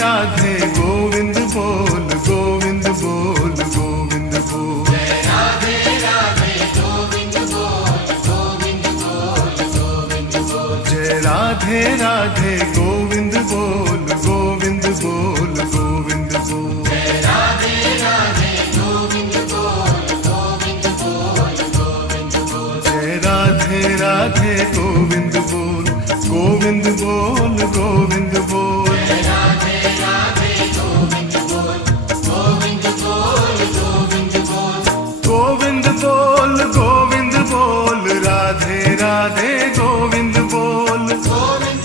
राधे गोविंद बोल, गोविंद बोल, गोविंद बोल। जय राधे राधे गोविंद बोल, गोविंद बोल, गोविंद बोल। जय राधे राधे गोविंद बोल, गोविंद बोल, गोविंद बोल। जय राधे राधे गोविंद बोल, गोविंद बोल, गोविंद बोल। जय राधे राधे गोविंद बोल, गोविंद बोल, गोविंद बोल। जय राधे राधे गोविंद बोल, गोविंद बोल, गोविंद बोल। गोविंद बोल, गोविंद बोल, राधे राधे गोविंद बोल। गोविंद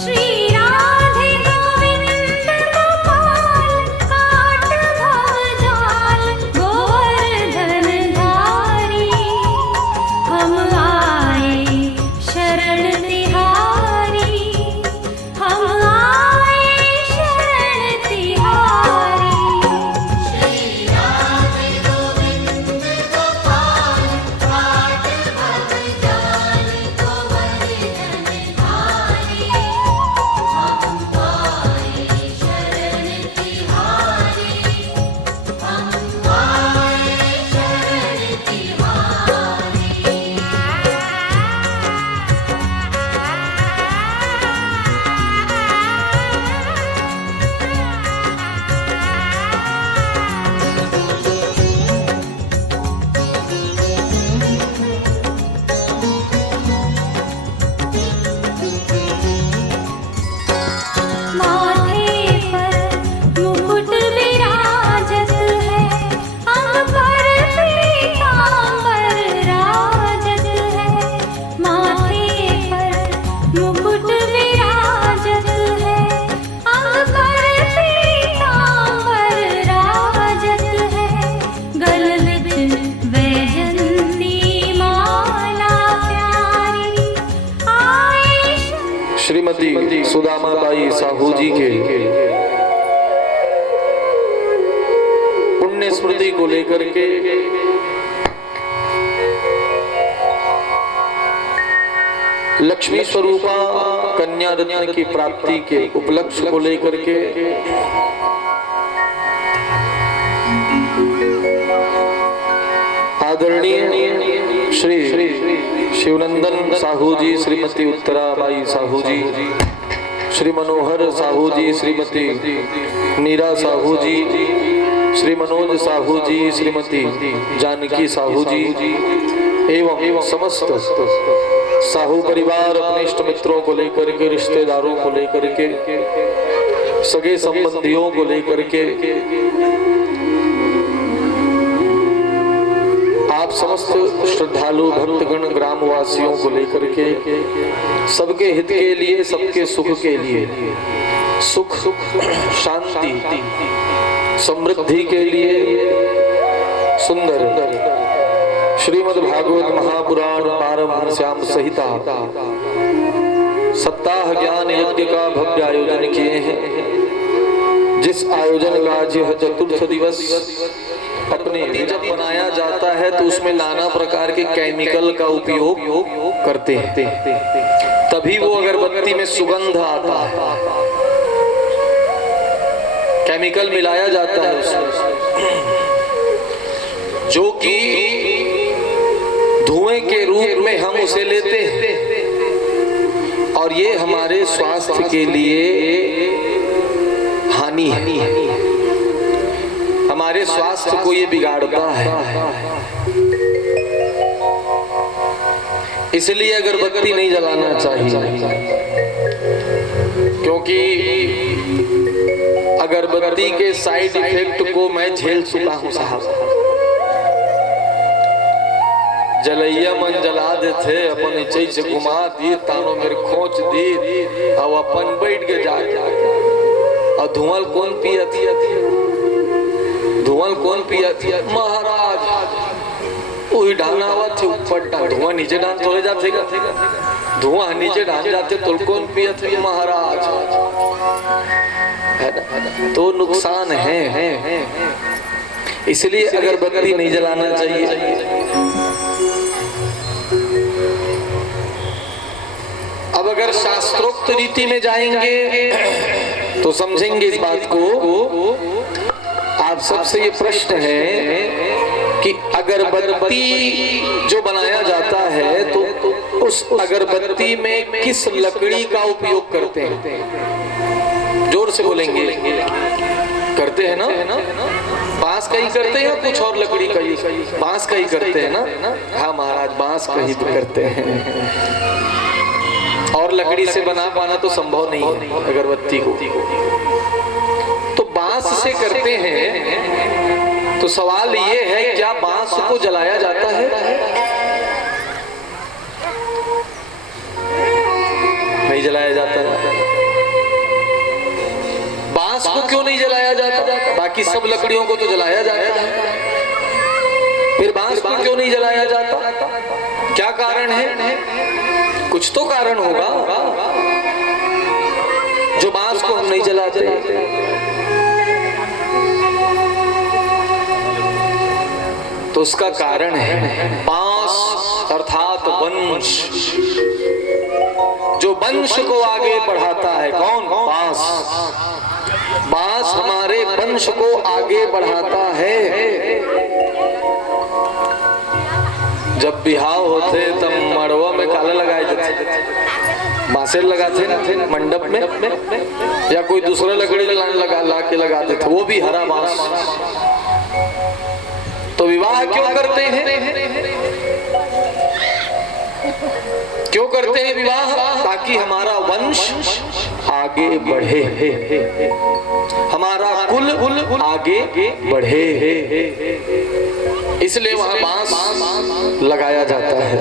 श्री राधे गोविंद गोपाल काट भव जाल गोवर्धन धारी। हम आए शरण तिहारी, हम आए शरण तिहारी। श्री राधे गोविंद गोपाल काट भव जाल गोवर्धन धारी। हम आए शरण तिहारी, हम आए शरण माथे पर मुकुट विराजत है, अंग पर पीतांबर राजत है। माथे पर मुकुट विराजत है, अंग पर पीतांबर राजत है। गल विच वैजंती माला प्यारी, आए श्रीमती सुदामाबाई साहू जी के पुण्य स्मृति को लेकर के लक्ष्मी स्वरूपा कन्या रत्न की प्राप्ति के उपलक्ष्य को लेकर के आदरणीय श्री शिवनंदन साहू जी, श्रीमती उत्तराबाई साहू जी, श्री मनोहर साहू जी, श्रीमती नीरा साहू जी, श्री मनोज साहू जी, श्रीमती जानकी साहू जी एवं समस्त साहू परिवार अपने इष्ट मित्रों को लेकर के, रिश्तेदारों को लेकर के, सगे संबंधियों को लेकर के, आप समस्त श्रद्धालु भक्तगण ग्रामवासियों को लेकर के, सबके हित के लिए, सबके सुख के लिए, सुख शांति समृद्धि के लिए सुंदर श्रीमद् भागवत महापुराण पारमहंस्याम संहिता सप्ताह ज्ञान यज्ञ का भव्य आयोजन किए हैं। जिस आयोजन का आज यह चतुर्थ दिवस अपने जब बनाया जाता है तो उसमें नाना प्रकार के केमिकल का उपयोग करते हैं, तभी वो अगरबत्ती में सुगंध आता है। केमिकल मिलाया जाता है उसमें, जो कि धुएं के रूप में हम उसे लेते हैं और ये हमारे स्वास्थ्य के लिए हानि है, हमारे स्वास्थ्य को ये बिगाड़ता है। इसलिए अगरबत्ती नहीं जलाना चाहिए, क्योंकि अगरबत्ती के साइड इफेक्ट को मैं झेल चुका हूं साहब। जलैया मन जला देते अपन नीचे से घुमा दी, तानो मेरे खोच दी और अपन बैठ के जाके और धुआं कौन पियती, धुआं कौन पियती महाराज, वही ढाना हुआ थे ऊपर, धुआं नीचे डाल तोले जाते, धुआं नीचे डाल जाते तो कौन पियते महाराज, है ना? तो नुकसान है। इसलिए अगरबत्ती नहीं जलाना चाहिए। अब अगर शास्त्रोक्त रीति में जाएंगे तो समझेंगे इस बात को। आप सबसे ये प्रश्न है कि अगरबत्ती जो बनाया जाता है तो उस अगरबत्ती में किस लकड़ी का उपयोग करते हैं? जोर से बोलेंगे। करते हैं ना? बांस का ही करते हैं या कुछ और लकड़ी का ही? बांस का ही करते हैं ना? हाँ महाराज, बांस का ही करते हैं। और लकड़ी से बना पाना तो संभव नहीं है अगरबत्ती को। तो बांस से करते हैं, तो सवाल ये है क्या बांस को जलाया जाता है? नहीं जलाया जाता है। बांस को क्यों नहीं जलाया जाता? बाकी सब लकड़ियों को तो जलाया जाता है, फिर बांस को क्यों नहीं जलाया जाता? क्या कारण है? कुछ तो कारण होगा जो बांस को हम नहीं जलाते। तो उसका कारण है बांस अर्थात वंश। जो वंश को आगे बढ़ाता है कौन? बांस। बांस हमारे वंश को आगे बढ़ाता है। जब बिहाव होते तब मड़वा में काला लगाए जाते, बांसेर लगाते ना मंडप में, या कोई दूसरा लकड़ी ला के लगाते थे, वो भी हरा बांस। तो विवाह क्यों करते हैं? क्यों करते हैं विवाह? ताकि हमारा वंश आगे बढ़े, हमारा कुल आगे बढ़े। इसलिए वहां बांस लगाया जाता है।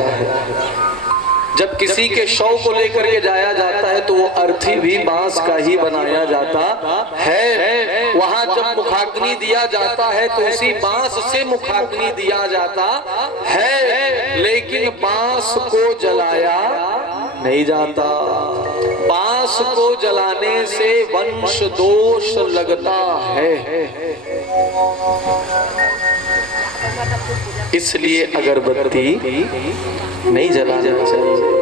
जब किसी के शव को लेकर के जाया जाता है तो वो अर्थी भी बांस का ही बनाया जाता है। वहां जब मुखाग्नि दिया जाता है तो उसी बांस से मुखाग्नि दिया जाता है, लेकिन बांस को जलाया नहीं जाता। बांस को जलाने से वंश दोष लगता है, इसलिए अगरबत्ती नहीं जलाना चाहिए।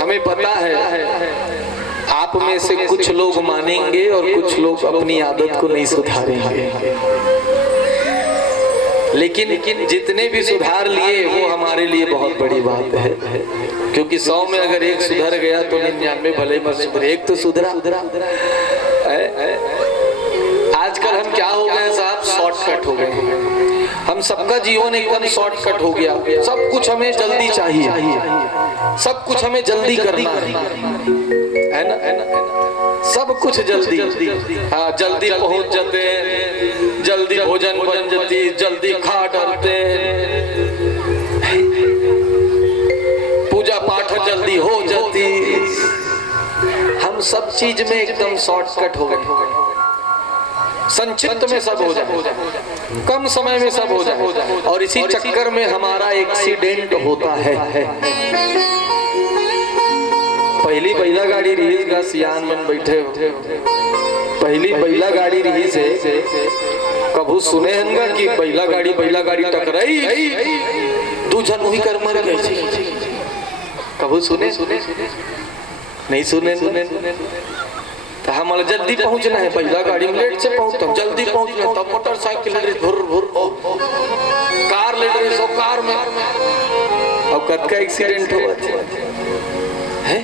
हमें पता है आप में से कुछ लोग मानेंगे और कुछ लोग अपनी आदत को नहीं सुधारेंगे, लेकिन जितने भी सुधार लिए वो हमारे लिए बहुत बड़ी बात है। क्योंकि 100 में अगर एक सुधर गया तो 99 भले मत सुधरे, एक तो सुधरा। आजकल हम क्या हो गए साहब? शॉर्टकट हो गए। हम सबका जीवन एकदम शॉर्टकट हो गया। सब कुछ हमें जल्दी चाहिए, सब कुछ हमें जल्दी करना है ना? सब कुछ जल्दी। हाँ, जल्दी पहुंच जाते, जल्दी भोजन बन जाती, जल्दी खा डालते, पूजा पाठ जल्दी हो जाती। हम सब चीज में एकदम शॉर्टकट हो गए। संक्षिप्त में सब हो जाए, कम समय में सब हो जाए, और इसी चक्कर में हमारा एक्सीडेंट होता है। पहली बैला गाड़ी रही का सियान में बैठे हो, पहली बैला गाड़ी रही से कभू सुने हंगा कि बैला गाड़ी टकराई, दू जन वही कर मर गए। कभू सुने? नहीं सुने। तो हमारा जल्दी पहुंचना है, बैला गाड़ी में लेट से पहुंचता, जल्दी पहुंचना है। तब मोटरसाइकिल भुर कार ले रही सो कार में, अब कद का एक्सीडेंट हुआ है।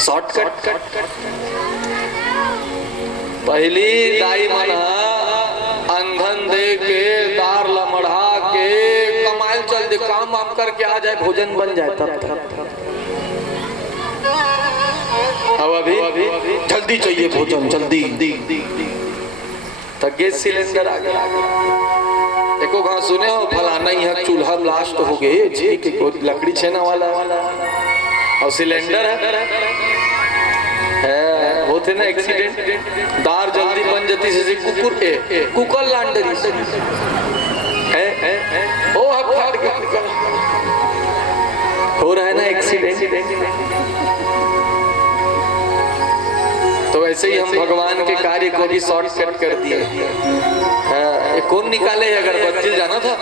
शॉर्टकट। पहली दाई मना अंधन दे के दार लमढ़ा के कमाल चल दे, काम वाम करके आ जाए, भोजन बन जाए। तब अब अभी जल्दी चाहिए भोजन, जल्दी। तब गैस सिलेंडर आ गया। एको घाव सुने हो फलाना यहाँ चूल्हा ब्लास्ट हो गए, लकड़ी छेना वाला और सिलेंडर है होते ना एक्सीडेंट, दार जल्दी बन जाती से कुकर लांडरी हो रहा है ना एक्सीडेंट। तो वैसे ही हम भगवान के कार्य को भी शॉर्टकट कर दिए। ये कौन निकाले अगरबत्ती जाना था?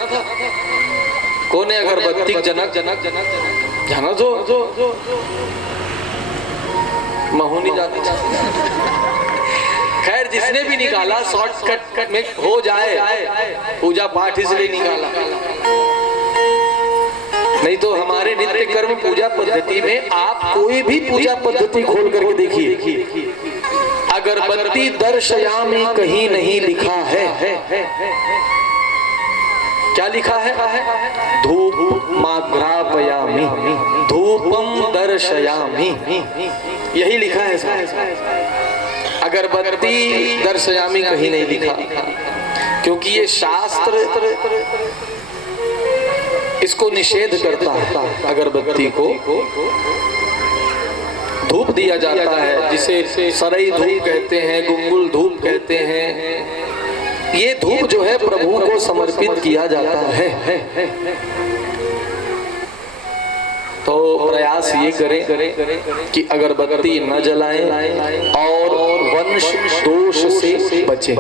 कौन है अगरबत्ती जनक? जाना जो महुनी जाना। खैर जिसने भी निकाला शॉर्टकट में हो जाए, पूजा पाठ इसलिए निकाला, नहीं तो हमारे नित्य कर्म पूजा पद्धति में आप कोई भी पूजा पद्धति खोल करके देखिए, अगरबत्ती दर्शयामी कहीं नहीं लिखा है। क्या लिखा है? धूप माघ्रापयामी धूपम दर्शयामी, यही लिखा है। अगरबत्ती दर्शयामी कहीं नहीं लिखा, क्योंकि ये शास्त्र इसको निषेध करता है। अगरबत्ती को धूप दिया जाता है, जिसे सरई धूप कहते हैं, गुंगुल धूप कहते हैं। ये धूप जो है प्रभु को समर्पित किया जाता है। तो प्रयास ये करें कि अगरबत्ती न जलाएं और वंश दोष से बचें।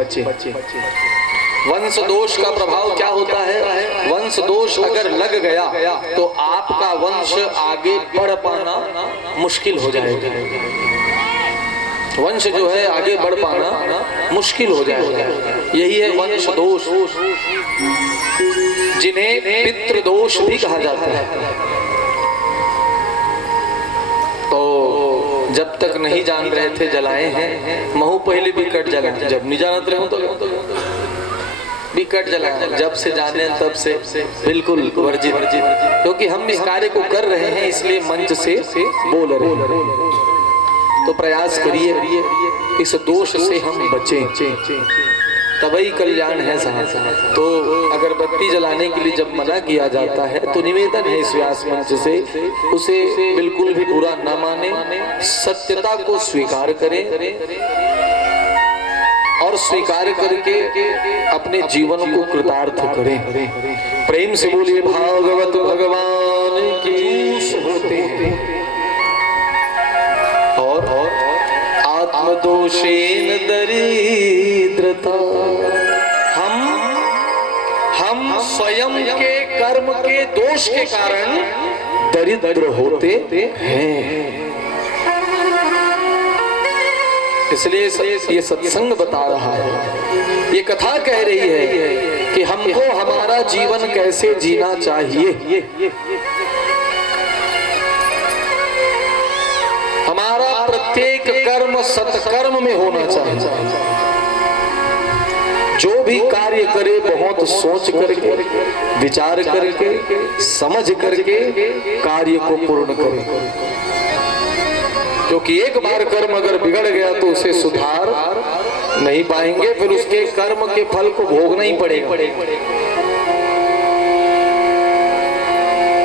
वंश दोष का प्रभाव क्या होता है? वंश दोष अगर लग गया तो आपका वंश आगे बढ़ पाना मुश्किल हो जाएगा। वंश जो है आगे बढ़ पाना मुश्किल हो जाएगा। यही है वंश दोष, जिन्हें पितृदोष भी कहा जाता है। तो जब तक नहीं जान रहे थे जलाए हैं। महू पहले भी कट जलाए, जब नहीं जानते रहे तो भी कट जलाए। जब से जाने तब से बिल्कुल वर्जित, क्योंकि हम इस कार्य को कर रहे हैं इसलिए मंच से बोल रहे हैं। तो प्रयास करिए इस दोष से हम बचें, तभी कल्याण है साहब। तो अगरबत्ती जलाने के लिए जब मना किया जाता है तो निवेदन है इस व्यास मंच से, उसे बिल्कुल भी बुरा न माने, सत्यता को स्वीकार करें और स्वीकार करके अपने जीवन को कृतार्थ करें। प्रेम से बोलिए भागवत भगवान की होते हैं। और आत्मदोषेन दरिद्रता, हम स्वयं के कर्म के दोष के कारण दरिद्र होते हैं। इसलिए ये सत्संग बता रहा है, ये कथा कह रही है कि हमको हमारा जीवन कैसे जीना चाहिए। हमारा प्रत्येक कर्म सत्कर्म में होना चाहिए। जो भी कार्य करे बहुत सोच करके, विचार करके, समझ करके कार्य को पूर्ण करे, क्योंकि एक बार कर्म अगर बिगड़ गया तो उसे सुधार नहीं पाएंगे, फिर उसके कर्म के फल को भोगना ही पड़ेगा।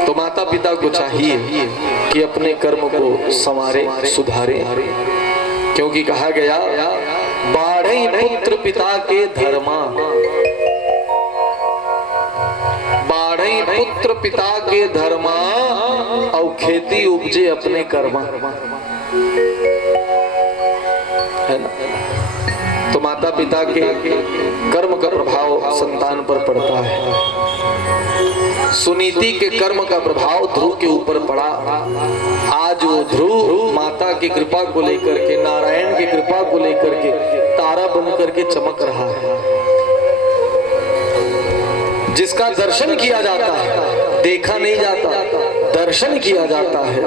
तो माता पिता को चाहिए कि अपने कर्म को संवारे, सुधारे, क्योंकि कहा गया बाढ़ई पुत्र पिता के धर्मा, बाढ़ई पुत्र पिता के धर्मा और खेती उपजे अपने कर्मा, है ना। तो माता पिता के कर्म का प्रभाव संतान पर पड़ता है। सुनीति के कर्म का प्रभाव ध्रुव के ऊपर पड़ा। आज वो ध्रुव माता की कृपा को लेकर के, नारायण की कृपा को लेकर के तारा बन करके चमक रहा है। जिसका दर्शन किया जाता है, देखा नहीं जाता, दर्शन किया जाता है,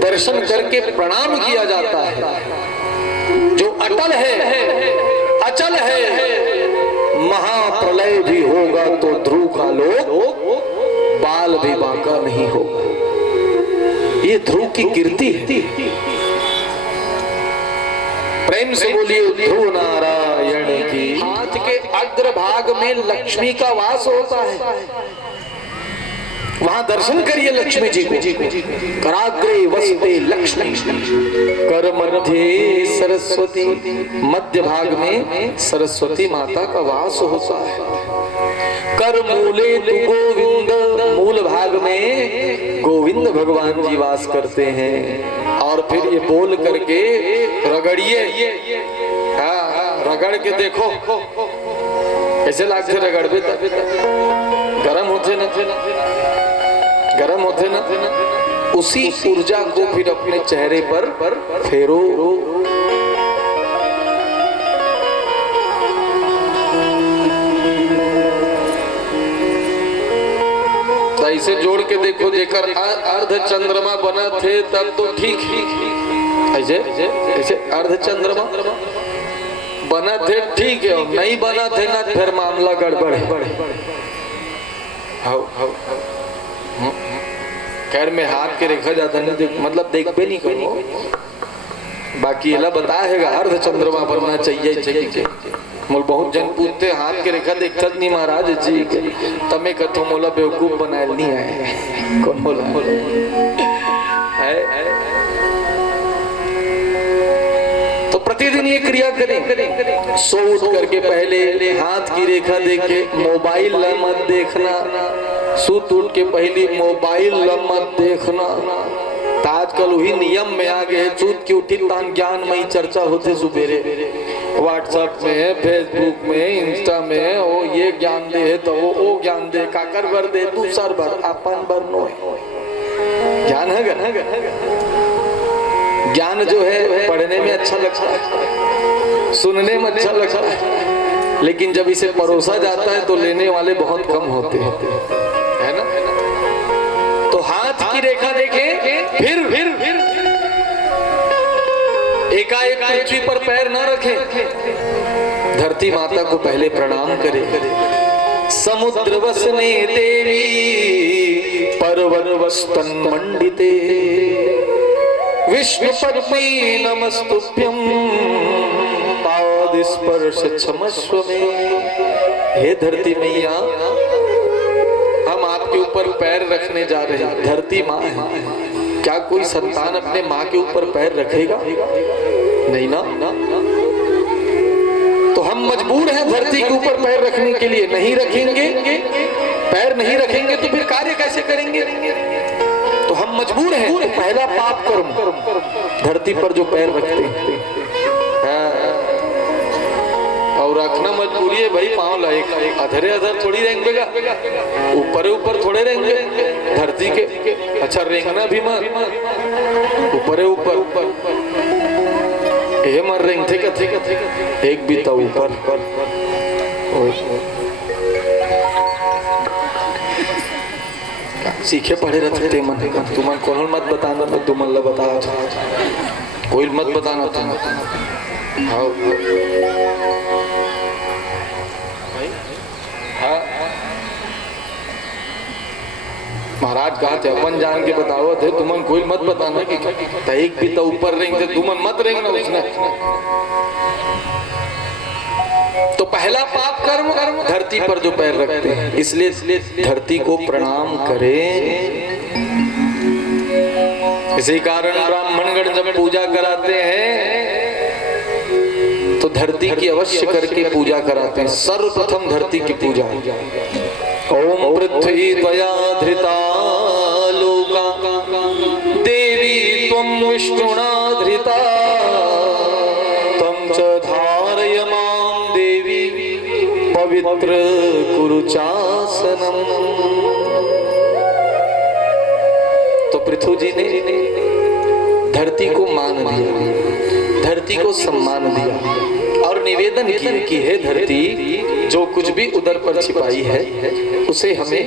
दर्शन करके प्रणाम किया जाता है। जो अटल है, अचल है, महाप्रलय भी होगा तो ध्रुव का लोक बाल भी बांका नहीं होगा। ये ध्रुव की कीर्ति है। प्रेम से बोलिए ध्रुव नारायण की। हाथ के अग्रभाग में लक्ष्मी का वास होता है, वहां दर्शन करिए लक्ष्मी जी को। कराग्रे वसते लक्ष्मी, कर मध्य सरस्वती, मध्य भाग में सरस्वती माता का वास होता है। कर मूले तु गोविंद, मूल भाग में गोविंद भगवान जी वास करते हैं। और और फिर ये बोल करके रगड़िए। हाँ, रगड़ के देखो ऐसे लागते रगड़बे गरम होते न, गरम होते न। उसी ऊर्जा को फिर अपने चेहरे पर फेरो। ऐसे जोड़ के देखो, जेकर अर्ध चंद्रमा बना थे तब तो ठीक ही, ऐसे ऐसे अर्ध चंद्रमा बना थे ठीक है, नहीं बना थे ना फिर मामला गड़बड़ है। खैर में हाथ के रेखा जाता नहीं मतलब देख पे नहीं करो, बाकी एला बता है अर्ध चंद्रमा बनना चाहिए। मोल बहुत जन पूछते हाथ के रेखा देखता नहीं महाराज जी के, तमें कथो मोला बेवकूफ बनाए नहीं आए कौन बोला है। तो प्रतिदिन ये क्रिया करें, सो उठ करके पहले हाथ की रेखा देखे, मोबाइल मत देखना, सूत उठ के पहले मोबाइल मत देखना। तो आजकल वही नियम में आ गए, सूत की उठी तान ज्ञानमयी चर्चा होते सुबेरे, व्हाट्सएप में, फेसबुक में, इंस्टा में, वो ये ज्ञान दे तो वो ज्ञान दे, काकर भर दे दूसर भर अपन भर नो ज्ञान है। ज्ञान जो है पढ़ने में अच्छा लगता है, सुनने में अच्छा लगता है, लेकिन जब इसे परोसा जाता है तो लेने वाले बहुत कम होते हैं, है ना। तो हाथ की रेखा देखें, फिर एकाएक पृथ्वी पर पैर न रखें, धरती माता को पहले प्रणाम करें। समुद्र वसने देवी पर्वत वस्तन मंडिते, विष्णु पद्मी नमस्तुभ्यं पाद स्पर्श क्षमस्व में। हे धरती मैया, हम आपके ऊपर पैर रखने जा रहे हैं। धरती माँ है, क्या कोई संतान अपने माँ के ऊपर पैर रखेगा? नहीं ना। तो हम मजबूर हैं धरती के ऊपर पैर रखने के लिए। नहीं रखेंगे, पैर नहीं रखेंगे तो फिर कार्य कैसे करेंगे? तो हम मजबूर हैं। तो पहला पाप कर्म धरती पर जो पैर रखते हैं, और रखना मजबूरी है भाई। पाँव लाए अधरे अधर थोड़ी रेंगेगा, ऊपर थोड़े रेंगे धरती के। अच्छा रेंगना भी मत, ऊपर ये मर रेंग थे एक भी तो ऊपर। सीखे पढ़े रहते मन तुम कौन मत बताना, मैं तुम बता कोई मत बताना तुम। महाराज कहा थे अपन जान के बताओ थे, तुमन कोई मत बताना कि एक भी तो ऊपर रेंगे थे, तुमन मत रेंगना उसने। तो पहला पाप कर्म धरती पर जो पैर रखते हैं, इसलिए धरती को प्रणाम करें। इसी कारण ब्राह्मणगण जब पूजा कराते हैं तो धरती की अवश्य करके पूजा कराते हैं। सर्वप्रथम धरती की पूजा। ओम पृथ्वी त्वया धृता लोका देवी त्वं विष्णुना धृता त्वं च धारय मां देवी पवित्र कुरु चासनम। तो पृथ्वी जी ने धरती को मान दिया, धरती को सम्मान दिया और निवेदन किया कि हे धरती, जो कुछ भी उदर पर छिपाई है उसे हमें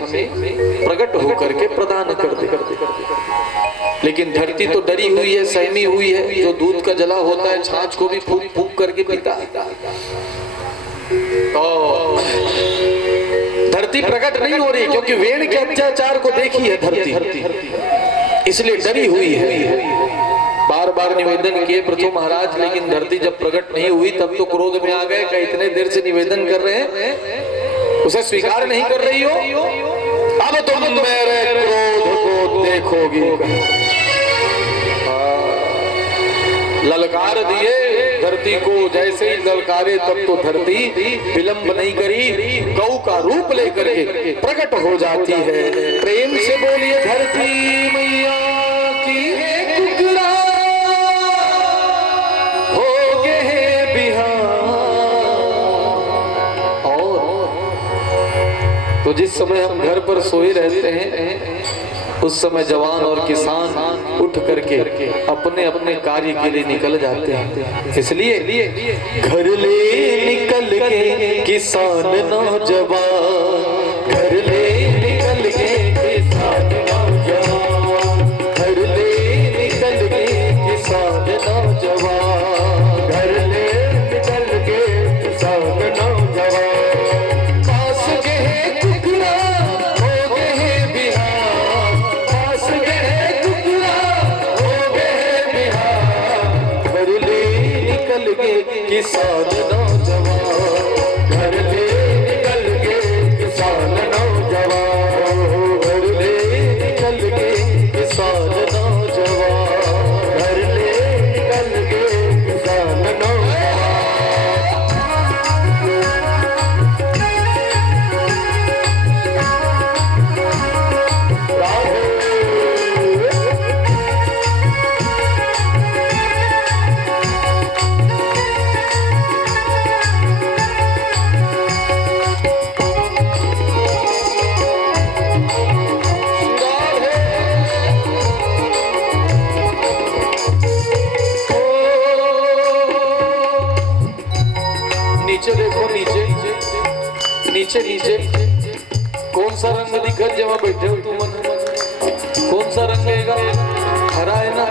प्रकट होकर के प्रदान कर दे। लेकिन धरती तो डरी हुई है, सहमी हुई है। जो दूध का जला होता है छाछ को भी फूक फूक करके पीता है। तो धरती प्रकट नहीं हो रही क्योंकि वेण के अत्याचार को देखी है धरती, इसलिए डरी हुई है। बार बार निवेदन किए पृथु महाराज, लेकिन धरती जब प्रकट नहीं हुई तब तो क्रोध में आ गए कि इतने देर से निवेदन कर रहे हैं, उसे स्वीकार नहीं कर रही हो, अब तुम मेरे क्रोध को देखोगी। ललकार दिए धरती को, जैसे ही ललकारे तब तो धरती विलंब नहीं करी, गौ का रूप लेकर के प्रकट हो जाती है। प्रेम से बोलिए धरती मैया की। तो जिस समय हम घर पर सोए रहते हैं उस समय जवान और किसान उठ करके अपने अपने कार्य के लिए निकल जाते हैं। इसलिए घर ले निकल के किसान नौजवान, घर ले निकल के किसान नौजवान, घर ले निकल के किसान नौजवान, घर ले निकल के किसान नौजवान। पास गए टुकड़ा हो गए बिहार, पास गए टुकड़ा हो गए बिहार, घर ले निकल के किसान नौजवान, घर ले निकल के किसान नौजवान, घर ले निकल के किसान नौजवान, घर ले निकल के किसान नौजवान। नीचे देखो, नीचे नीचे नीचे कौन सा रंग दिखत जब बैठे हो तुम? कौन सा रंग है? हरा है ना?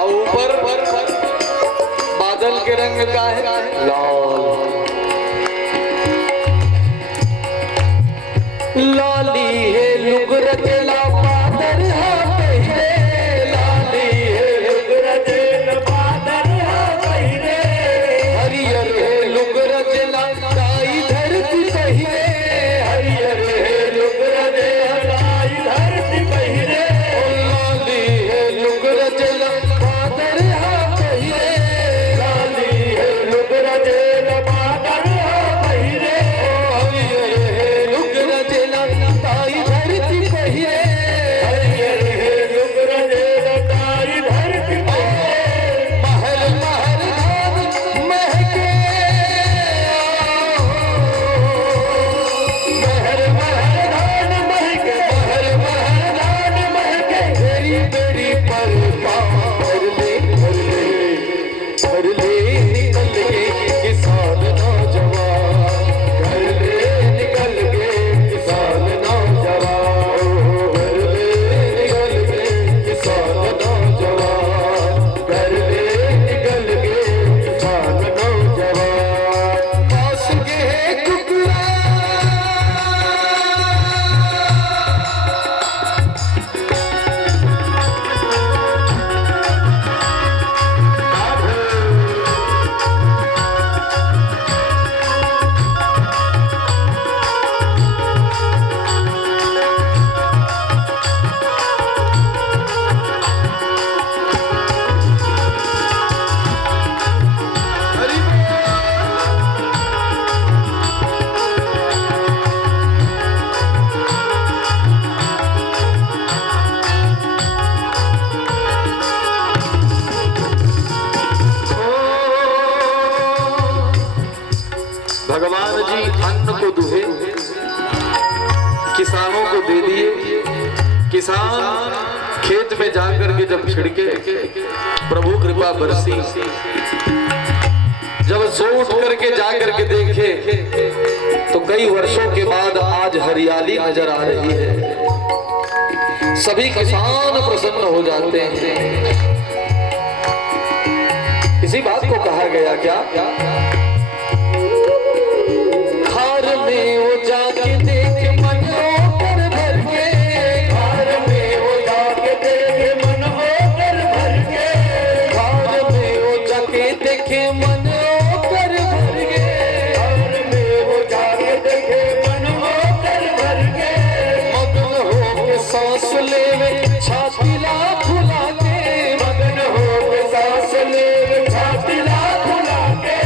और ऊपर बादल के रंग का है लाल, लाली है लुगरजला बादल है पहरे, लाली है लुगरजला बादल है पहरे, हरियर है लुगरजला काई धरती पहरे, हरियर है लुगरजला काई धरती पहरे, लाली है लुगरजला बादल है पहरे, लाली है लुगरजला बादल है पहरे, हरियर है लुगरजला काई धरती पहरे, हरियर है लुगरजला काई धरती पहरे, महल महल धान महके, महल महल धान महके, महल महल धान महके, बेरी बेरी पर पार ले घर ले निकल के किसान नौजवान, घर ले निकल के किसान नौजवान, घर ले निकल के किसान नौजवान, घर ले निकल के किसान नौजवान। पास गए टुकड़ा भगवान जी अन्न को दुहे किसानों को दे दिए। किसान खेत में जाकर के जब छिड़के प्रभु कृपा बरसी, जब सो उठ करके जाकर के देखे तो कई वर्षों के बाद आज हरियाली नजर आ रही है। सभी किसान प्रसन्न हो जाते हैं। इसी बात को कहा गया क्या, खार में वो जाके देखे मन होकर भर के, खार में वो जाके देखे मन होकर भर के, खार में वो जाके देखे मन होकर भर के, खार में वो जाके देखे मन होकर भर के, मगन होके सांस लेवे छाती ला फुला के, मगन होके सांस लेवे छाती ला फुला के,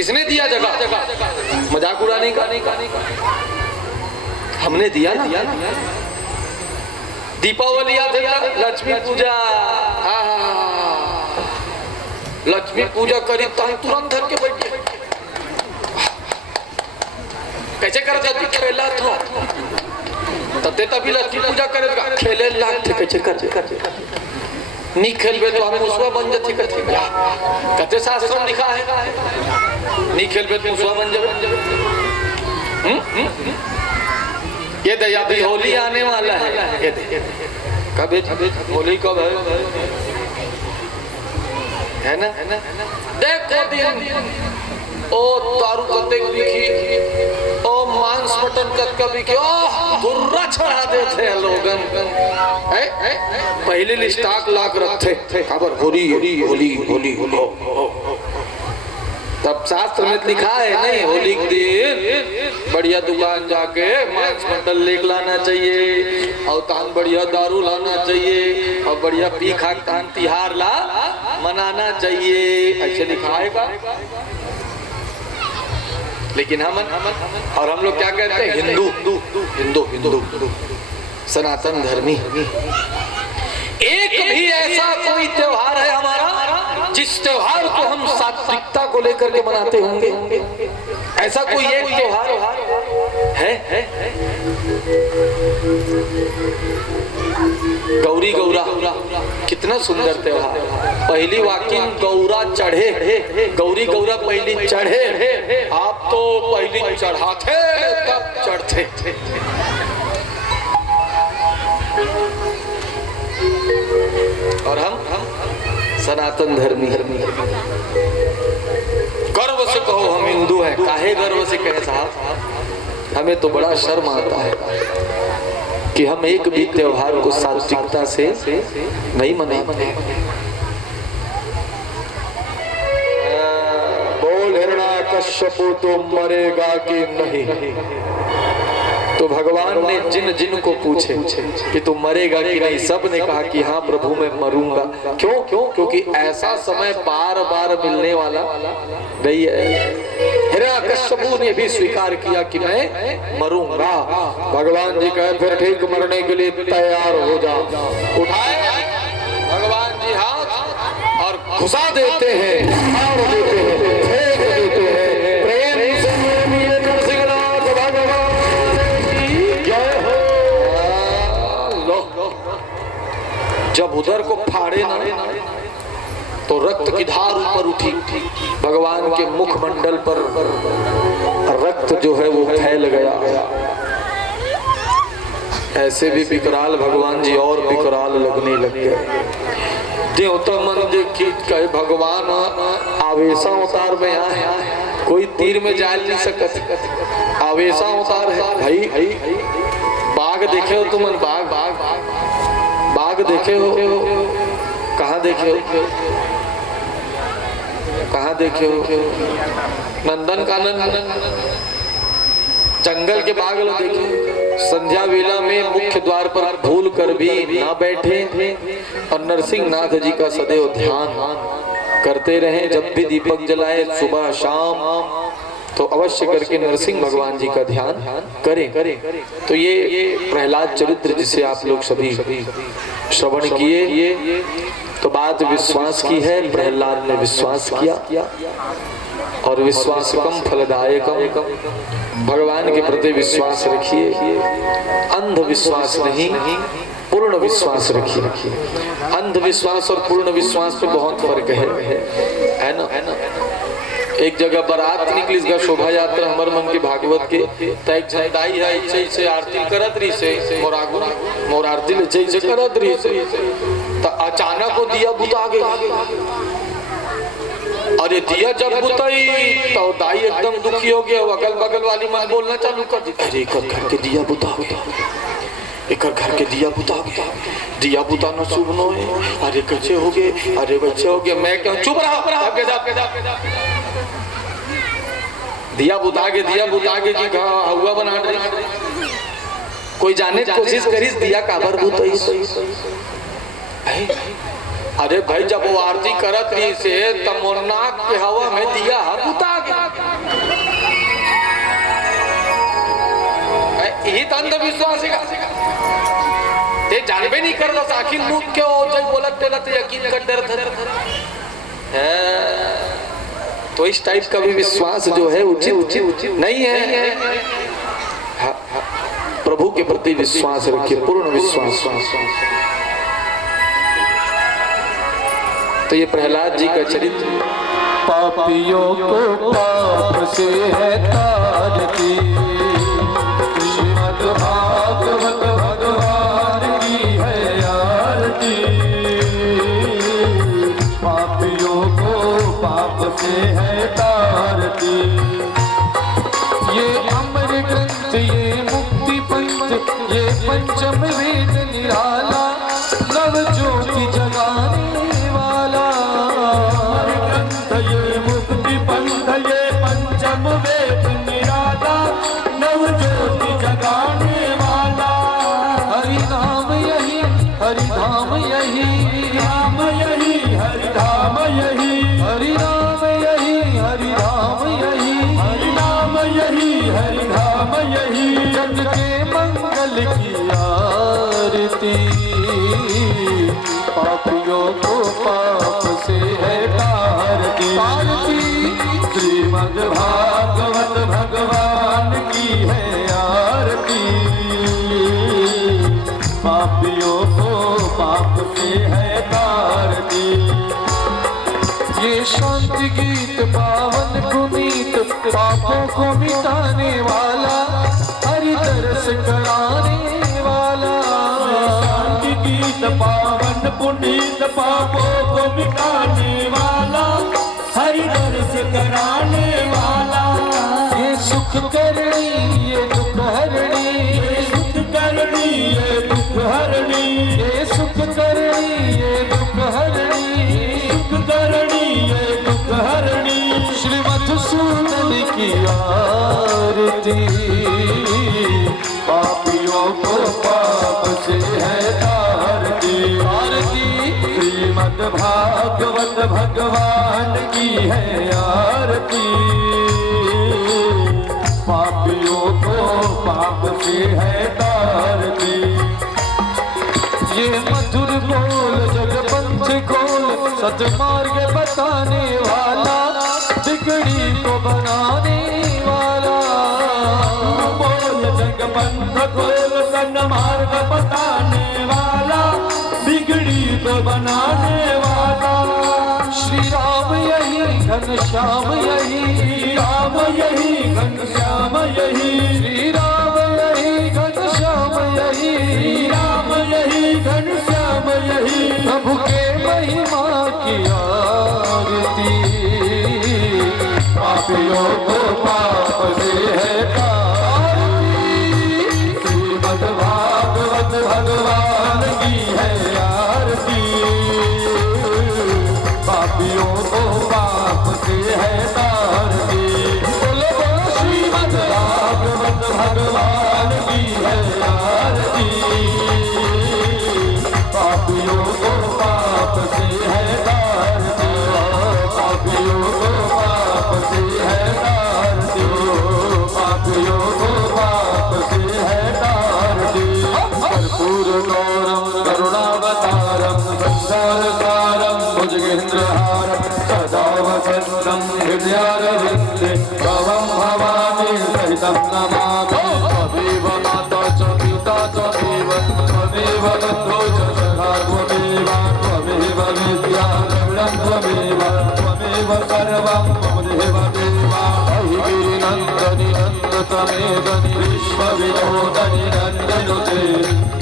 किसने दिया जगह? मजाक उड़ाने का हमने दिया ना। दीपावली आते ना, लक्ष्मी पूजा, लक्ष्मी पूजा करी तुरंत धर के बैठ गए। कैसे कर जाती खेला तो तते तभी लक्ष्मी पूजा करेगा, खेले लागते कैसे कर नहीं खेलबे तो हम मुसवा बन जाते कते शास्त्र में लिखा है नहीं खेलबे तो मुसवा बन जावे। ये दे अभी होली आने वाला है, ये दे कब होली कब है ना? देखो दिन ओ दारू कते लिखी, ओ मांस मटन कत बिके, ओ गुर्रा चढ़ा देते हैं लोगन। पहले स्टॉक लाख रखते खबर होली होली होली होली होली। तब शास्त्र में लिखा है नहीं, होली के दिन बढ़िया दुकान जाके मांस मटन लेके लाना चाहिए और तान बढ़िया दारू लाना चाहिए और बढ़िया पी खा तान तिहार ला मनाना चाहिए, ऐसे लिखा है का? लेकिन हम लोग क्या कहते हैं? हिंदू हिंदू हिंदू सनातन धर्मी। एक भी ऐसा कोई त्योहार है हमारा जिस त्योहार को हम सात्विकता को लेकर के मनाते होंगे? ऐसा कोई एक त्योहार है? गौरी गौरा कितना सुंदर त्योहार। पहली वाकिन गौरा चढ़े, गौरी गौरा पहली चढ़े, आप तो पहली चढ़ाते तब चढ़ते। और हम सनातन धर्मी। गर्व से कहो हम हिंदू हैं। काहे गर्व से कहे साहब? हमें तो बड़ा शर्म आता है कि हम एक भी त्योहार को सात्विकता से नहीं मनाते। बोल हिरण्यकश्यपु तो मरेगा कि नहीं? तो भगवान ने जिन जिन को पूछे कि तू मरेगा कि नहीं, सब ने कहा कि हाँ प्रभु मैं मरूंगा। क्यों? क्योंकि ऐसा समय बार बार मिलने वाला नहीं है। हिरण्यकश्यपु ने भी स्वीकार किया कि मैं मरूंगा। भगवान जी कहे फिर ठीक, मरने के लिए तैयार हो जा। उठाए भगवान जी हाथ और घुसा देते हैं, मार देते हैं, फेंक देते हैं। प्रेम से नरसिंहनाथ भगवान जय हो। जब उधर को फाड़े ना तो रक्त की धार ऊपर उठी, भगवान के मुखमंडल पर रक्त जो है वो फैल गया। ऐसे भी विकराल भगवान जी और विकराल लगने लग गए। देवता मन देखी कहे भगवान आवेशा अवतार में आए, कोई तीर में जा नहीं सकत, आवेशा अवतार है भाई। बाघ देखे हो तुम? बाघ देखे हो? कहाँ देखे हो? कहाँ देखे हो? नंदन कानन जंगल के बाघ लोग देखे। संध्या वेला में मुख्य द्वार पर भूल कर भी ना बैठे और नरसिंह नाथ जी का सदैव ध्यान करते रहे। जब भी दीपक जलाए सुबह शाम तो अवश्य करके नरसिंह भगवान जी का ध्यान करें। तो ये प्रहलाद चरित्र जिसे आप लोग सभी श्रवण किए तो बात विश्वास की है। प्रहलाद ने विश्वास किया और विश्वासकम फलदायकम। भगवान के प्रति विश्वास रखिए, अंधविश्वास नहीं, पूर्ण विश्वास रखिए। अंधविश्वास और पूर्ण विश्वास पे बहुत फर्क है ना? एक जगह बारात निकली, इसका शोभा यात्रा हमर मन के भागवत के तय झंडाई है, इच्छे से आरती करत रही से मोर आरती इच्छे से करत रही से तो अचानक वो दिया बुता गया। अरे दिया जब बुताई तो दाई एकदम दुखी हो गया। अगल बगल वाली माँ बोलना चालू कर दी, अरे घर के दिया बुता, एक घर के दिया बुता न शुभ नो है। अरे कैसे हो गए? अरे बच्चे हो गए। मैं क्या चुप रहा। दिया बुता के जी कहा हुआ बना रही। कोई जाने कोशिश करीस दिया काबर बुताई। अरे भाई जब वो आरती करत रही से तब मोर नाक के हवा में दिया बुता गया। अंधविश्वास आहे का? ते जानबे नहीं करत असं अखिल मूक क्यों जब बोलत त्याला ते यकीन कर दर तो इस टाइप का भी विश्वास जो है उचित नहीं है। प्रभु के प्रति विश्वास रखिए, पूर्ण विश्वास। तो ये प्रहलाद जी का चरित्र। पापियों को पाप से है तारती, श्रीमद् भागवत भगवान की है आरती। पापियों को पाप से है तारती, ये अमर ग्रंथ, ये मुक्ति पंथ, ये पंचम वेद निराला, नव ज्योति जगाने वाला। अमर ग्रंथ, ये मुक्ति पंथ, ये पंचम वेद निराला, नव ज्योति जगाने वाला। हरि नाम यही, हरि धाम यही, धाम यही, हरि धाम यही, हरि नाम यही, हरि धाम यही, हरि नाम यही, हरि धाम यही। जग के मंगल की आरती, पापियों को पाप से है तारती। श्रीमद् भागवत भगवान की है आरती, पापियों को पाप से है तारती। ये शांति गीत पावन पुनीत, पापों को मिटाने वाला, हरि दर्श कराने वाला। शांति गीत पावन पुनीत, पापों को मिटाने वाला, हरि दर्श कराने वाला। ये सुख करणी, ये दुख हरणी, ये सुख करणी, ये दुख हरणी, ये सुख करणी, ये दुख हरणी, सुख करणी, ये दुख हरणी। श्री मधुसूदन की आरती, पापियों को पाप से है तारती। आरती श्रीमद् भागवत भगवान की है आरती, पापियों को पाप से है तारती। ये मधुर बोल जगपंथ खोल, सतमार्ग बताने वाला, बिगड़ी को बनाने वाला। बोल जगपंथ खोल, सन्मार्ग बताने वाला, बिगड़ी को बनाने वाला। श्री राम यही, घनश्याम यही, राम यही, घनश्याम यही, श्री राम यही, घनश्याम यही, श्री राम यही, घनश्याम यही। प्रभु के महिमा की आरती, पापियों को पाप से है तारती। श्रीमद् भागवत भगवान की है आरती, पापियों को पाप से है तारती। बोलो बोलो श्रीमद् भागवत भगवान की है आरती, पापियों को पाप से है तारती। पापियों को पाप से है तारती, पापियों को पाप से है तारती। कर्पूर गौरम करुणावतारम, संसारसारम भुजगेन्द्रहारम, सदा वसन्तं हृदयारविन्दे, भवं भवानी सहितं नमामि। त्वमेव माता च पिता च देव, त्वमेव बन्धो च सखा त्वमेव, त्वमेव विद्या द्रविणं त्वमेव, त्वमेव सर्वं मम देव देवा। अहि गिरिनन्दनि नन्दतमेदनि, विश्वविनोदनि नन्दनुते,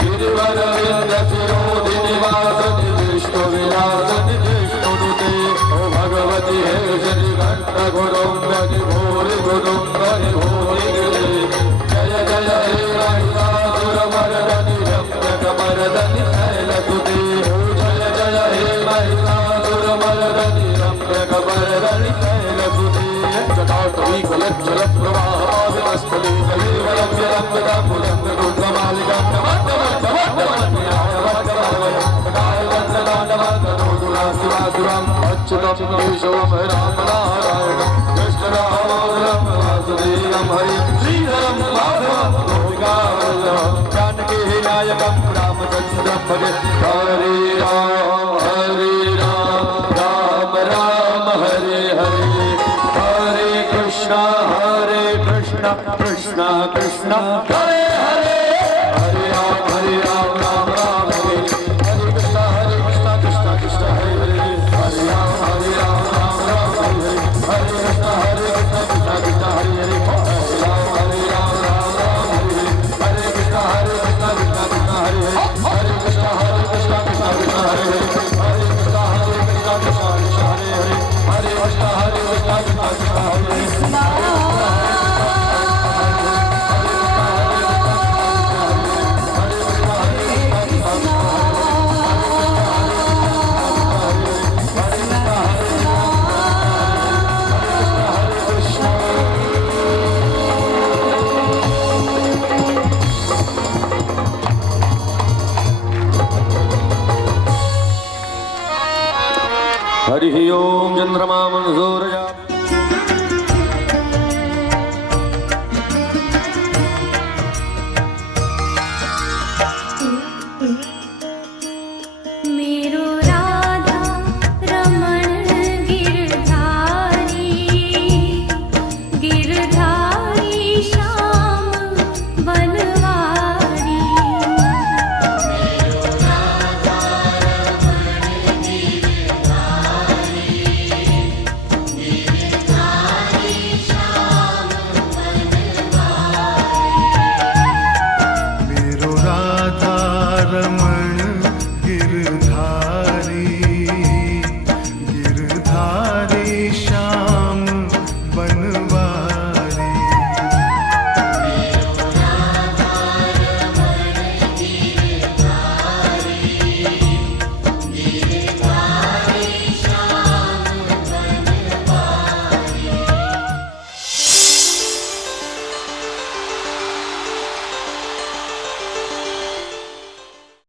गिरिवरविन्दशिरोधिनि वासनि, विष्णुविलासनि विष्णुनुते। ओ भगवति हे श्रीकण्ठ गुरुन्दनि भूरि गुरुन्दनि भूरि गिरि। जय जय हे महिषासुरमर्दनि रम्यकमर्दनि शैलसुते। जय जय हे महिषासुरमर्दनि रम्यकमर्दनि शैलसुते। जटाटवी कलज्जलप्रवाहपावितस्थले कलेवरम्यरम्यदाम्बुजङ्गदुर्गमालिकां अच्युतं केशवं राम नारायणं कृष्णरामं वासुदेवं हरिं श्रीधरं माधवं गोपिकावल्लभं भजे हरे राम राम राम हरे हरे हरे कृष्णा कृष्णा कृष्णा हरे हरे हरे राम राम राम हरे हरे कृष्णा कृष्णा कृष्णा हरे हरे हरे राम राम राम हरे हरे कृष्णा कृष्णा कृष्णा हरे हरे हरे राम राम राम हरे हरे कृष्णा कृष्णा कृष्णा हरे हरे हरे कृष्णा कृष्णा कृष्णा हरे हरे हरे कृष्णा कृष्णा कृष्णा हरे हरे हरे कृष्णा कृष्णा कृष्णा हरे हरे हरि ओम चंद्रमा मंजूर